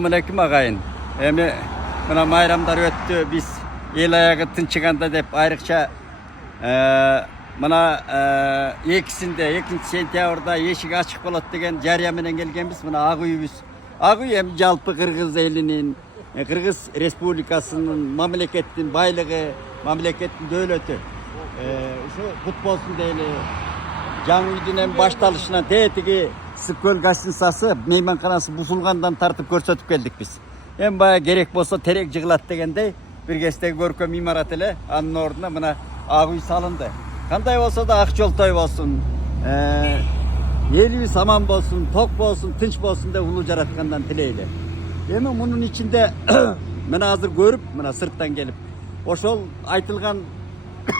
Assalamualaikum agayın. Эми мына майрамдар өттү. Биз эл аягы тынчыганда деп айрыкча мына 2 сентябрда эшик ачык болот деген жарыя менен келгенбиз. Мына ак үйүбүз. Ак үй эми жалпы Кыргыз элинин, Кыргыз Республикасынын мамлекеттин байлыгы, мамлекеттин дөөлөтү. Ушу кут болсун дейли. Жаңы үйдүн башталышынан тетиги Sıkkol gazetinsası meymanxanası buzulgandan tartıp görsetip geldik biz. En baya gerek bolsa terek jığılat degende bir kestegi görkөм имарат эле анын ордуна мына ак үй салынды. Кандай болсо да ак жолтой болсун, элибиз аман болсун, ток болсун, тынч болсун деп улуу жараткандан тилейли. Эми мунун ичинде мына азыр көрүп, мына сырттан келип, ошол айтылган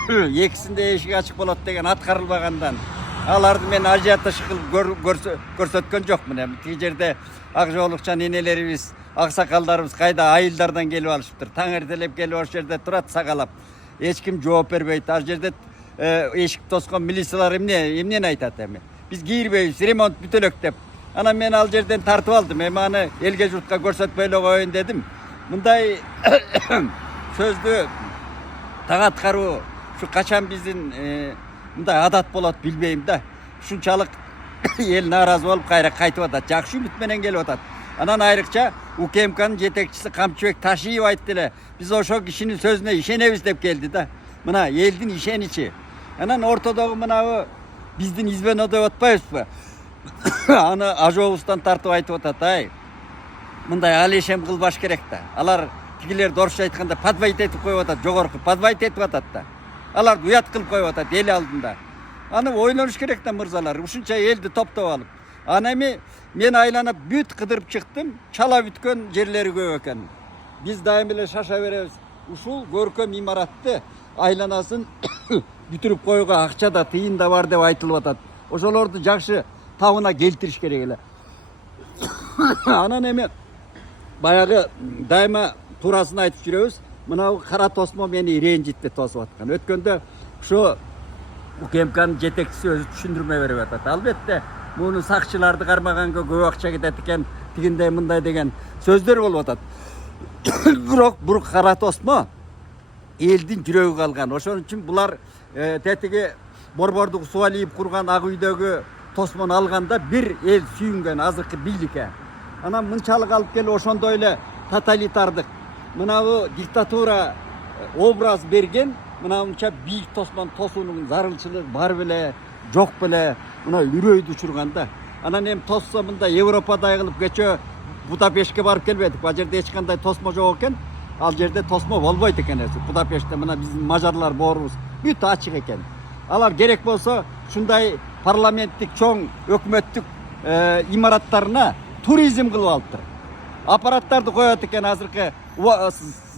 экисинде эшик ачык болот деген аткарылбагандан аларды мен ажиотаж кылып көрсөткөн жокмун. Эми тиги жерде ак жоолукчан энелерибиз, аксакалдарыбыз кайда айылдардан келип алышыптыр. Таң эртелеп келип ошол жерде турат сагалап. Эч ким жооп бербейт. Ал жерде эшик тоскон милициялар эмнени айтат эми? Биз кийирбейбиз, ремонт бүтө элек деп. Анан мен ал жерден тартып алдым. Эми аны элге журтка көрсөтпөй эле коеюн дедим. Мындай сөздү так аткаруу ушу качан биздин мындай адат болот билбейм да. Ушунчалык эл нааразы болуп кайра кайтып атат. Жакшы үмүт менен келип атат. Анан айрыкча УКМКнын жетекчиси Камчыбек Ташиев айтты эле. Биз ошол кишинин сөзүнө ишенебиз деп келди да. Мына элдин ишеничи. Анан ортодогу мынабы биздин извено деп атпайбызбы? Аны ажообуздан тартып айтып атат. Ай, мындай алешем кылбаш керек да. Алар тигилерди орусча айтканда подвайт этип коюп атат, жогорку подвайт этип атат да. Аларды уят кылып коюп атат эл алдында. Аны ойлонуш керек да мырзалар. Ушунча элди топтоп алып. Аны эми мен айланып бүт кыдырып чыктым. Чала бүткөн жерлери көп экен. Биз дайым эле шаша беребиз. Ушул көркөм имаратты айланасын бүтүрүп коюуга акча да, тыйын да бар деп айтылып атат. Ошолорду жакшы табына келтириш керек эле. Анан эми баягы дайыма туурасын айтып жүрөбүз. Мынау кара тосмо мени ренжитти тосуп аткан. Өткөндө ушу УКМКнын жетекчиси өзү түшүндүрмө берип атат. Албетте, муну сакчыларды кармаганга көп акча кетет экен, тигиндей мындай деген сөздөр болуп атат. Бирок бул кара тосмо элдин жүрөгү калган. Ошон үчүн булар тетиги борбордук Сувалиев курган ак үйдөгү тосмону алганда бир эл сүйүнгөн азыркы бийликке. Анан мынчалык алып келип ошондой эле тоталитардык мынабы диктатура образ берген, мынамча бийик тосмон тосуунун зарылчылыгы бар беле, жок беле, мына үрөйдү учурганда. Анан эми тоссо мындай Европадай кылып кечөө Будапештке барып келбедик. Ал жерде эч кандай тосмо жок экен. Ал жерде тосмо болбойт экен. Будапештте мына биздин мажарлар боорубуз бүт ачык экен. Алар керек болсо ушундай парламенттик чоң өкмөттүк имараттарына туризм кылып алыптыр. Аппараттарды коет экен, азыркы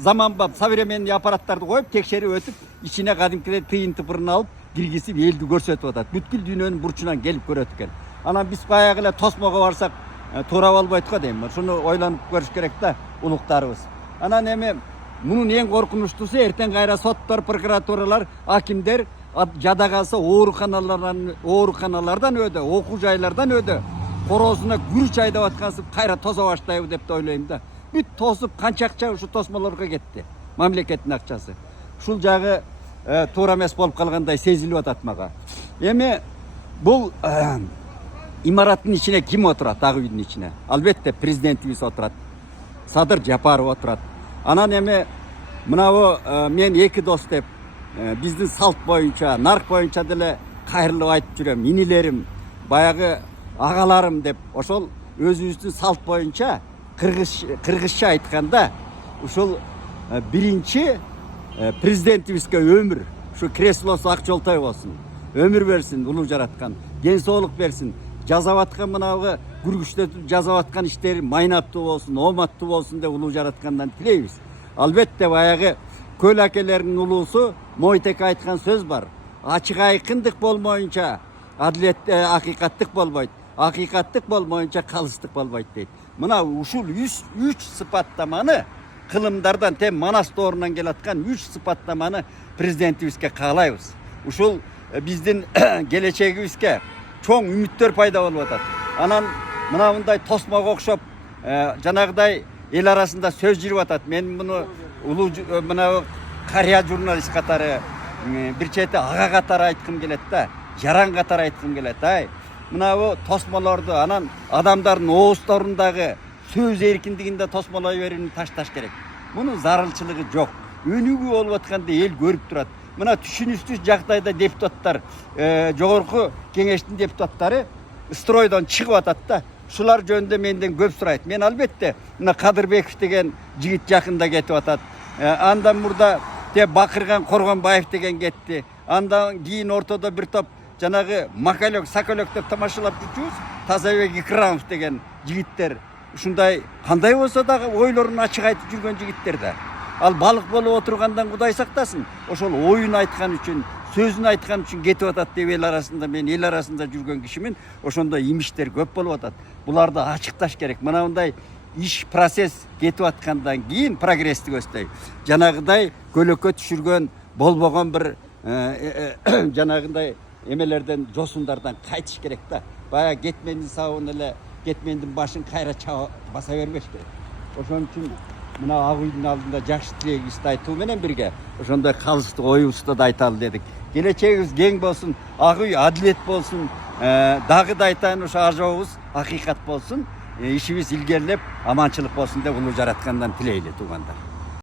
заманбап современный аппараттарды коюп текшерип өтүп, ичине кадимкидей тыйын тыпырын алып, киргизип элди көрсөтүп атат. Бүткүл дүйнөнүн бурчунан келип көрөт экен. Анан биз баягы эле тосмого барсак туура болбойт го дейм. Шуну ойлонуп көрүш керек да улуктарыбыз. Анан эми мунун эң коркунучтуусу эртең кайра соттор, прокуратуралар, акимдер жада калса ооруканалардан өдө, окуу жайлардан өдө. Корозуна күрүч айдап аткансып кайра тозо баштайбы деп ойлойм да. Бүт тосуп канча акча ушу тосмолорго кетти. Мамлекеттин акчасы. Ушул жагы туура эмес болуп калгандай сезилип атат мага. Эми бул имараттын ичине ким отурат? Ак үйдүн ичине. Албетте президентибиз отурат. Садыр Жапаров отурат. Анан эми мынабу мен эки дос деп биздин салт боюнча, нарк боюнча деле кайрылып айтып жүрөм. Инилерим, баягы агаларым деп ошол өзүбүздүн салт боюнча кыргызча айтканда ушул биринчи президентибизге өмүр, ушу креслосу ак жолтой болсун. Өмүр берсин, улуу жараткан, ден соолук берсин. Жасап аткан мынабы күргүчтөтүп жасап аткан иштери майнаттуу болсун, ооматтуу болсун деп улуу жараткандан тилейбиз. Албетте баягы көл акелеринин улуусу Мойтек айткан сөз бар. Ачык айкындык болмоюнча адилетте акыйкаттык болбойт. Акыйкаттык болмоюнча калыстык болбойт дейт. Мына ушул 3 сыпаттаманы кылымдардан тем Манас доорунан келаткан 3 сыпаттаманы президентибизге каалайбыз. Ушул биздин келечегибизге чоң үмүттөр пайда болуп атат. Анан мына мындай тосмого окшоп жанагыдай эл арасында сөз жүрүп атат. Мен муну мына карыя журналист катары бир чети ага катары айткым келет да, жаран катары айткым келет. Ай, мына тосмолорду анан адамдардын оозторундагы сөз эркиндигинде тосмолой берүүнү ташташ керек. Мунун зарылчылыгы жок. Өнүгүү болуп атканды эл көрүп турат. Мына түшүнүксүз жагдайда депутаттар, жогорку кеңештин депутаттары стройдон чыгып атат да. Шулар жөнүндө менден көп сурайт. Мен албетте мына Кадырбеков деген жигит жакында кетип атат. Андан мурда Бакырган Коргонбаев деген кетти. Андан кийин ортодо бир топ жанагы Макалек, Сакалек деп тамашалап жүрчүбүз. Тазабек Икрамов деген жигиттер. Ушундай кандай болсо дагы ойлорун ачык айтып жүргөн жигиттер да. Ал балык болуп отургандан Кудай сактасын. Ошол оюн айткан үчүн, сөзүн айткан үчүн кетип атат деп эл арасында, мен эл арасында жүргөн кишимин. Ошондо имиштер көп болуп атат. Буларды ачыкташ керек. Мына мындай иш процесс кетип аткандан кийин прогрессти көздөй. Жанагыдай көлөккө түшүргөн болбогон бир жанагындай эмелерден, жосундардан кайтыш керек да. Баягы кетмендин сабын эле, кетмендин башын кайра баса бербеш керек. Ошон үчүн мына ак үйдүн алдында жакшы тилегибизди айтуу менен бирге ошондой калыстык оюбузду да айталы дедик. Келечегибиз кең болсун, ак үй адилет болсун, дагы да айтайын, ошо ажообуз акыйкат болсун, ишибиз илгерилеп, аманчылык болсун деп улуу жараткандан тилейли туугандар.